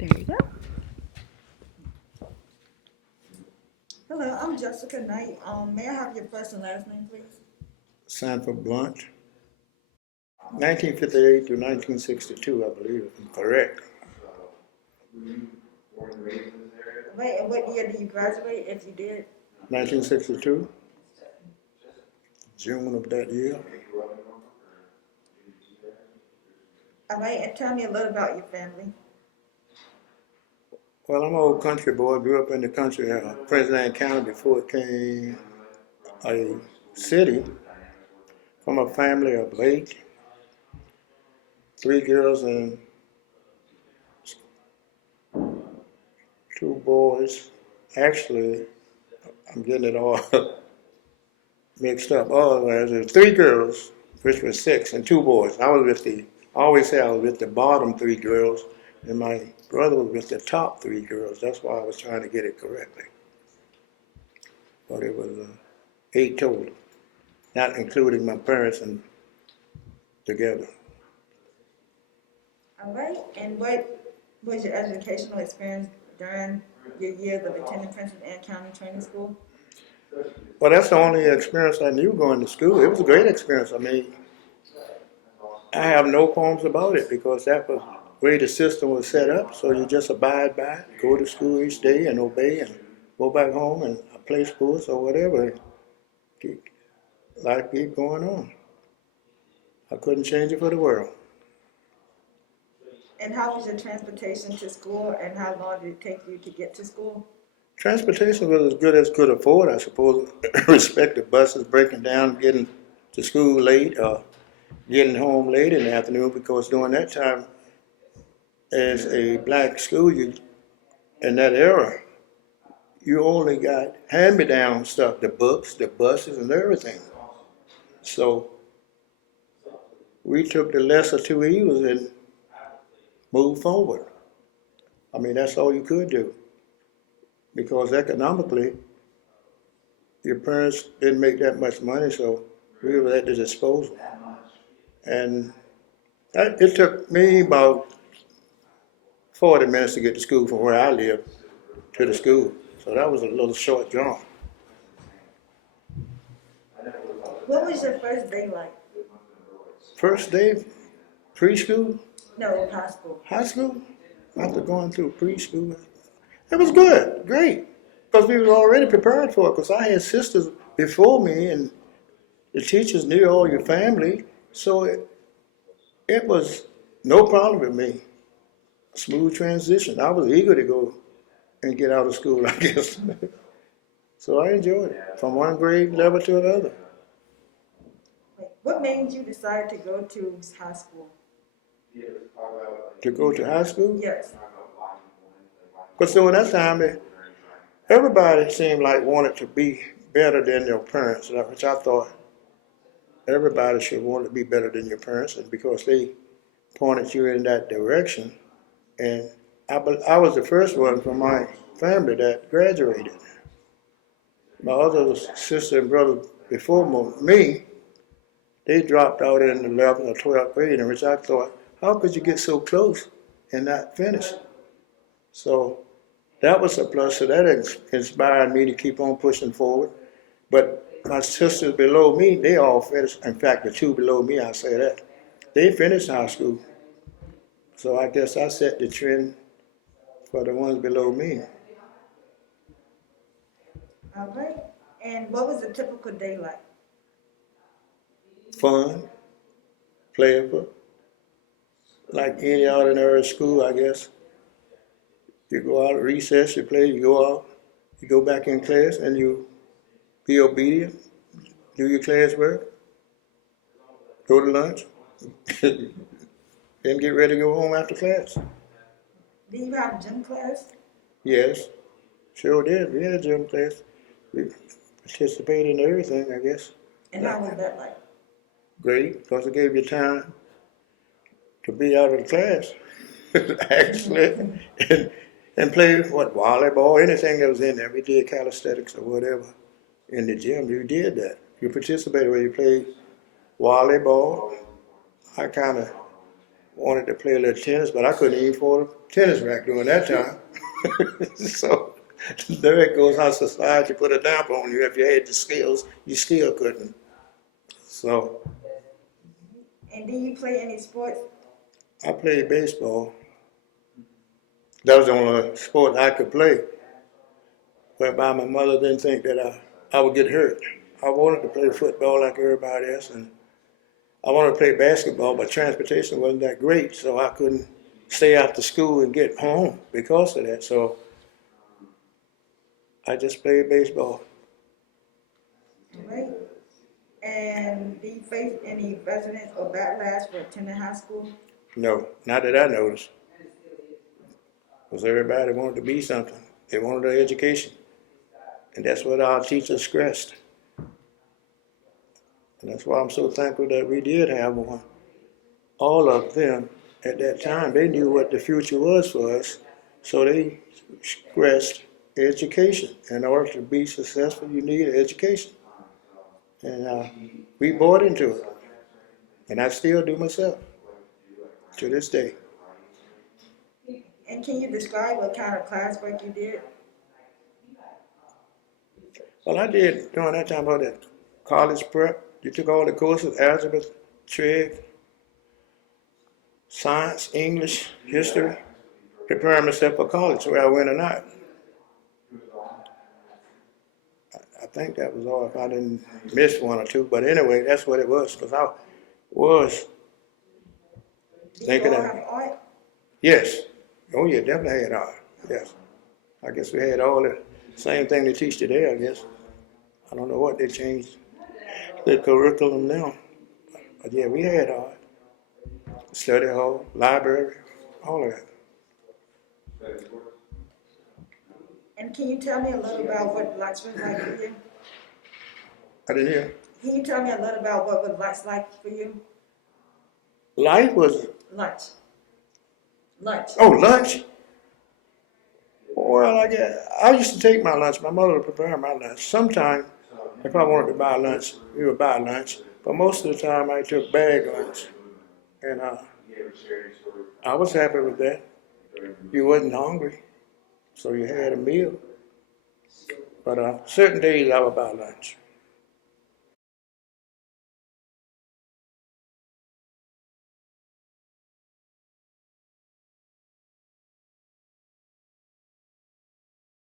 There you go. Hello, I'm Jessica Knight. May I have your first and last name, please? Sanford Blunt, 1958 to 1962, I believe, if I'm correct. Right, and what year did you graduate, if you did? 1962, June of that year. All right, and tell me a little about your family. Well, I'm an old country boy, grew up in the country, Prince Anne County before it came a city, from a family of 8, 3 girls and 2 boys. Actually, I'm getting it all mixed up. Oh, there's 3 girls, which was 6, and 2 boys. I always say I was with the bottom 3 girls, and my brother was with the top 3 girls. That's why I was trying to get it correctly. But it was 8 total, not including my parents and together. All right, and what was your educational experience during your years of attending Prince Anne County Training School? Well, that's the only experience I knew going to school. It was a great experience. I mean, I have no qualms about it because that was the way the system was set up. So you just abide by it, go to school each day and obey and go back home and play sports or whatever. Life keep going on. I couldn't change it for the world. And how was your transportation to school, and how long did it take you to get to school? Transportation was as good as could afford, I suppose. Respect the buses breaking down, getting to school late, or getting home late in the afternoon, because during that time, as a black school, in that era, you only got hand-me-down stuff, the books, the buses, and everything. So we took the lesser 2 evils and moved forward. I mean, that's all you could do. Because economically, your parents didn't make that much money, so we were at the disposal. And it took me about 40 minutes to get to school from where I live to the school. So that was a little short jaunt. What was your first day like? First day, preschool, No, high school. high school, after going through preschool, it was good, great. Because we were already prepared for it, because I had sisters before me, and the teachers knew all your family, so it was no problem with me. Smooth transition. I was eager to go and get out of school, I guess. So I enjoyed it, from one grade level to another. What made you decide to go to high school? To go to high school? Yes. But so in that time, everybody seemed like wanted to be better than their parents, which I thought everybody should want to be better than your parents, and because they pointed you in that direction. And I was the first one from my family that graduated. My other sister and brother before me, they dropped out in the 11th or 12th grade, in which I thought, how could you get so close and not finish? So that was a plus, so that inspired me to keep on pushing forward. But my sisters below me, they all finished. In fact, the 2 below me, I say that, they finished high school. So I guess I set the trend for the ones below me. All right. And what was a typical day like? Fun, playful, like any ordinary school, I guess. You go out at recess, you play, you go out, you go back in class, and you be obedient, do your classwork, go to lunch, then get ready to go home after class. Did you have gym class? Yes, sure did. We had gym class. We participated in everything, I guess. And how was that like? Great, because it gave you time to be out of the class, actually, and play volleyball, anything that was in there. We did calisthenics or whatever in the gym. You did that. You participated where you played volleyball. I kind of wanted to play a little tennis, but I couldn't even afford a tennis rack during that time. So there it goes how society put a damper on you. If you had the skills, you still couldn't. So And do you play any sports? I played baseball. That was the only sport I could play, whereby my mother didn't think that I would get hurt. I wanted to play football like everybody else, and I wanted to play basketball, but transportation wasn't that great, so I couldn't stay after school and get home because of that. So I just played baseball. Right. And do you face any resistance or backlash for attending high school? No, not that I noticed, because everybody wanted to be something. They wanted an education, and that's what our teachers stressed. And that's why I'm so thankful that we did have one. All of them at that time, they knew what the future was for us, so they stressed education. In order to be successful, you need an education. And we bought into it. And I still do myself to this day. And can you describe what kind of classwork you did? Well, I did during that time about that college prep. You took all the courses, algebra, trig, science, English, history, preparing myself for college, whether I went or not. I think that was all, if I didn't miss one or two. But anyway, that's what it was, because I was thinking Did you all that, have art? yes. Oh, yeah, definitely had art, yes. I guess we had all the same thing they teach today, I guess. I don't know what they changed the curriculum now. But yeah, we had art. Study hall, library, all of that. And can you tell me a little about what lunch was like for you? I didn't hear. Can you tell me a little about what was lunch like for you? Life was, Lunch. Lunch. oh, lunch? Well, I used to take my lunch. My mother would prepare my lunch. Sometimes, if I wanted to buy lunch, we would buy lunch. But most of the time, I took bag lunch. And I was happy with that. You wasn't hungry, so you had a meal. But certain days, I would buy lunch.